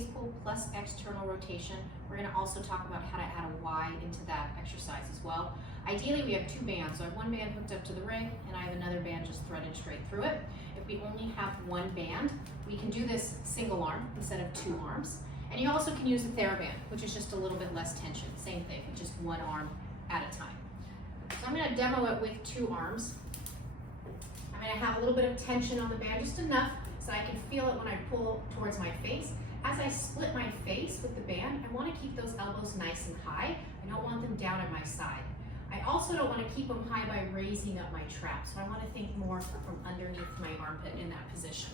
face pull plus external rotation. We're going to also talk about how to add a Y into that exercise as well. Ideally, we have two bands. So I have one band hooked up to the rig, and I have another band just threaded straight through it. If we only have one band, we can do this single arm instead of two arms. And you also can use the TheraBand, which is just a little bit less tension. Same thing, just one arm at a time. So I'm going to demo it with two arms. I'm going to have a little bit of tension on the band, just enough so I can feel it when I pull towards my face. As I split my face with the band, I want to keep those elbows nice and high. I don't want them down at my side. I also don't want to keep them high by raising up my trap, so I want to think more from underneath my armpit in that position.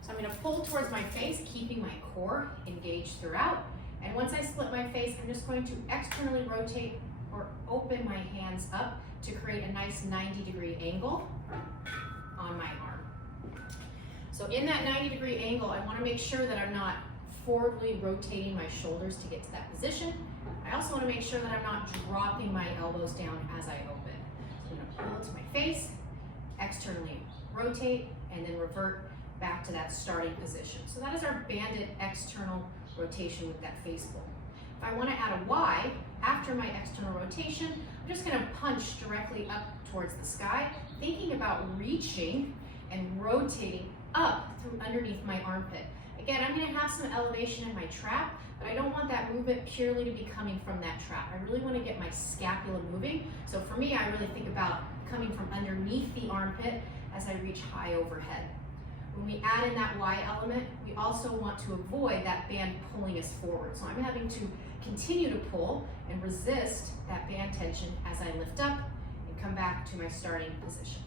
So I'm going to pull towards my face, keeping my core engaged throughout. And once I split my face, I'm just going to externally rotate or open my hands up to create a nice 90-degree angle on my arm. So in that 90-degree angle, I want to make sure that I'm not forwardly rotating my shoulders to get to that position. I also want to make sure that I'm not dropping my elbows down as I open. So I'm going to pull to my face, externally rotate, and then revert back to that starting position. So that is our banded external rotation with that face pull. If I want to add a Y, after my external rotation, I'm just going to punch directly up towards the sky, thinking about reaching and rotating up through underneath my armpit. Again, I'm going to have some elevation in my trap, but I don't want that movement purely to be coming from that trap. I really want to get my scapula moving. So for me, I really think about coming from underneath the armpit as I reach high overhead. When we add in that Y element, we also want to avoid that band pulling us forward. So I'm having to continue to pull and resist that band tension as I lift up and come back to my starting position.